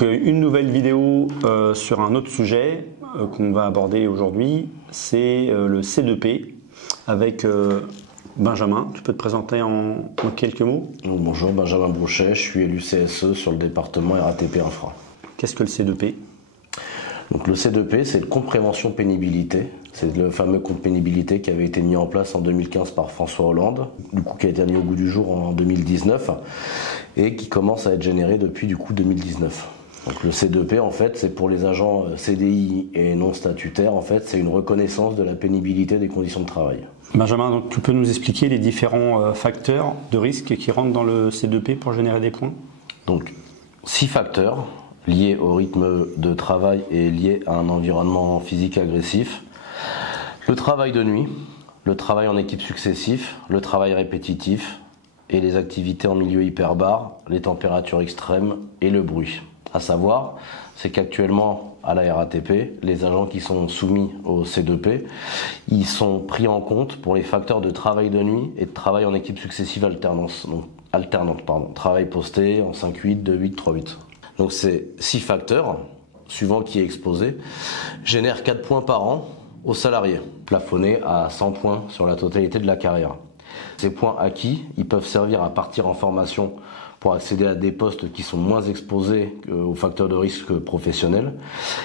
Une nouvelle vidéo sur un autre sujet qu'on va aborder aujourd'hui, c'est le C2P avec Benjamin. Tu peux te présenter en quelques mots? Bonjour, Benjamin Brochet, je suis élu CSE sur le département RATP Infra. Qu'est-ce que le C2P? Donc le C2P, c'est le compte prévention pénibilité. C'est le fameux compte pénibilité qui avait été mis en place en 2015 par François Hollande, du coup qui a été mis au goût du jour en 2019 et qui commence à être généré depuis du coup 2019. Donc le C2P en fait, c'est pour les agents CDI et non statutaires, en fait, c'est une reconnaissance de la pénibilité des conditions de travail. Benjamin, donc tu peux nous expliquer les différents facteurs de risque qui rentrent dans le C2P pour générer des points? Donc 6 facteurs liés au rythme de travail et liés à un environnement physique agressif. Le travail de nuit, le travail en équipe successif, le travail répétitif et les activités en milieu hyperbare, les températures extrêmes et le bruit. À savoir, c'est qu'actuellement à la RATP, les agents qui sont soumis au C2P, ils sont pris en compte pour les facteurs de travail de nuit et de travail en équipe successive alternante, travail posté en 5-8, 2-8, 3-8. Donc ces 6 facteurs, suivant qui est exposé, génèrent 4 points par an aux salariés, plafonnés à 100 points sur la totalité de la carrière. Ces points acquis, ils peuvent servir à partir en formation pour accéder à des postes qui sont moins exposés aux facteurs de risque professionnels.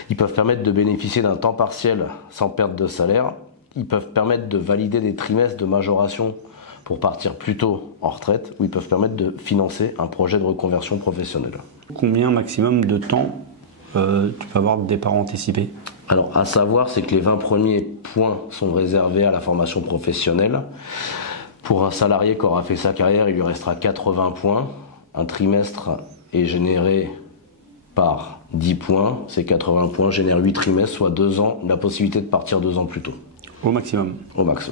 Ils peuvent permettre de bénéficier d'un temps partiel sans perte de salaire. Ils peuvent permettre de valider des trimestres de majoration pour partir plus tôt en retraite, ou ils peuvent permettre de financer un projet de reconversion professionnelle. Combien maximum de temps tu peux avoir de départ anticipé? Alors, à savoir, c'est que les 20 premiers points sont réservés à la formation professionnelle. Pour un salarié qui aura fait sa carrière, il lui restera 80 points. Un trimestre est généré par 10 points. Ces 80 points génèrent 8 trimestres, soit 2 ans, la possibilité de partir 2 ans plus tôt. Au maximum? Au max.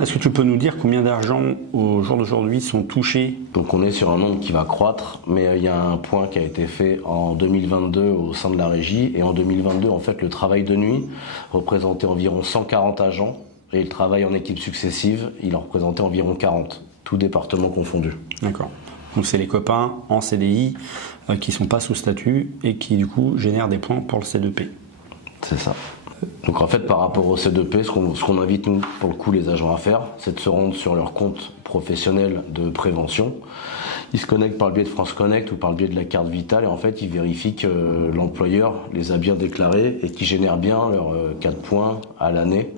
Est-ce que tu peux nous dire combien d'argent au jour d'aujourd'hui sont touchés? Donc on est sur un nombre qui va croître, mais il y a un point qui a été fait en 2022 au sein de la régie, et en 2022 en fait le travail de nuit représentait environ 140 agents, et le travail en équipe successive il en représentait environ 40, tout département confondu. D'accord. Donc c'est les copains en CDI qui ne sont pas sous statut et qui du coup génèrent des points pour le C2P. C'est ça. Donc en fait par rapport au C2P, ce qu'on invite nous pour le coup les agents à faire, c'est de se rendre sur leur compte professionnel de prévention. Ils se connectent par le biais de France Connect ou par le biais de la carte vitale et en fait ils vérifient que l'employeur les a bien déclarés et qu'ils génèrent bien leurs 4 points à l'année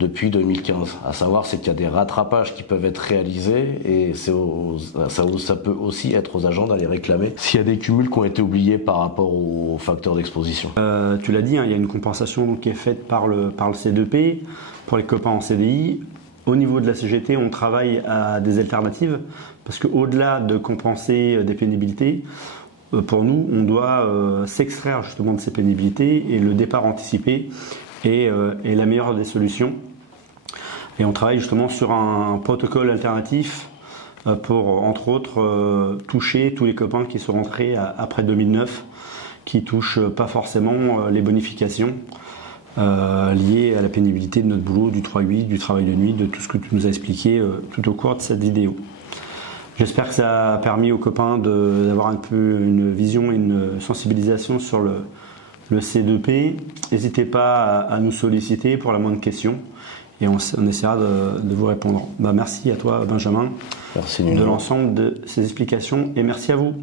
depuis 2015. À savoir, c'est qu'il y a des rattrapages qui peuvent être réalisés et ça peut aussi être aux agents d'aller réclamer s'il y a des cumuls qui ont été oubliés par rapport aux facteurs d'exposition. Tu l'as dit, hein, il y a une compensation donc, qui est faite par le C2P pour les copains en CDI. Au niveau de la CGT, on travaille à des alternatives parce qu'au-delà de compenser des pénibilités, pour nous, on doit s'extraire justement de ces pénibilités et le départ anticipé est la meilleure des solutions. Et on travaille justement sur un protocole alternatif pour, entre autres, toucher tous les copains qui sont rentrés après 2009, qui touchent pas forcément les bonifications liées à la pénibilité de notre boulot, du 3-8, du travail de nuit, de tout ce que tu nous as expliqué tout au cours de cette vidéo. J'espère que ça a permis aux copains d'avoir un peu une vision et une sensibilisation sur le C2P. N'hésitez pas à nous solliciter pour la moindre question et on essaiera de vous répondre. Merci à toi Benjamin. Merci de l'ensemble de ces explications et merci à vous.